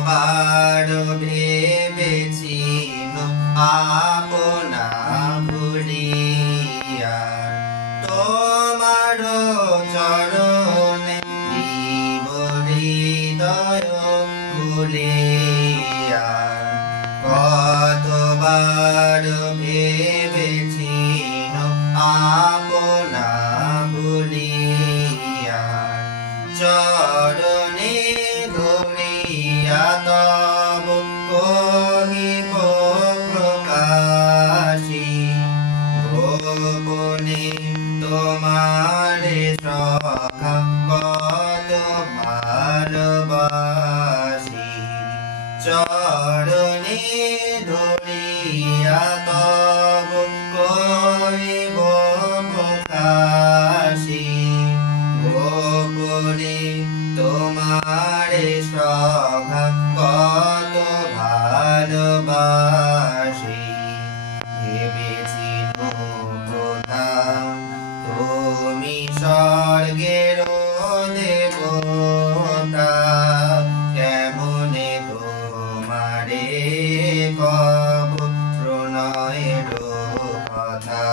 কতবার ভেবেছিল আপনা ভুলিয়া তোমার চরণে দিব হৃদয় খুলিয়া কতবার ভেবেছিল আপনা ভুলিয়া চরণে ধরিয়া তব কহিব প্রকাশী গোপনে তোমারে সখা কত ভালোবাসি চরণে ধরিয়া তব কহিব প্রকাশী গোপনে তোমারে সখা কত ভালোবাসি ভেবেছিল কোথা তুমি স্বর্গের দেবতা কেমনে তোমারে কব প্রণয়ের কথা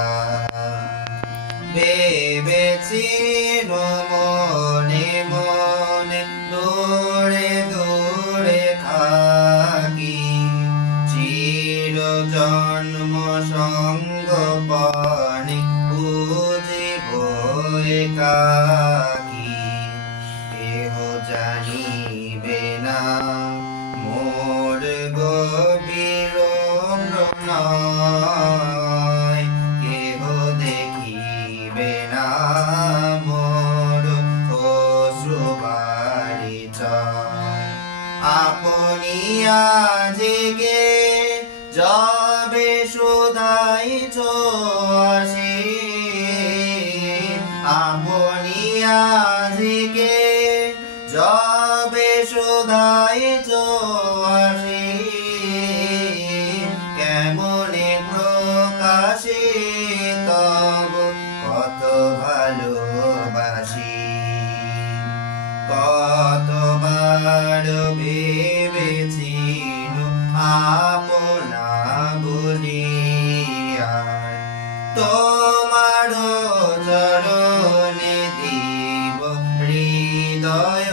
ভেবেছিল মনে মনে দূরে দূরে থাকি চির জন্ম সঙ্গ পানি বুঝিব একাকী কেহ জানিবে না মোর গভীর প্রণয় কেহ দেখিবে না মোর অশ্রুবারিত আপনি আজকে যাবে শুধাইছ আসি আপনি আজকে যাবে শুধাইছ আসি কেমনে প্রকাশে তব কত ভালোবাসি কতবার ভেবেছিল আপনা ভুলিয়া তোমার চরণে দিব হৃদয়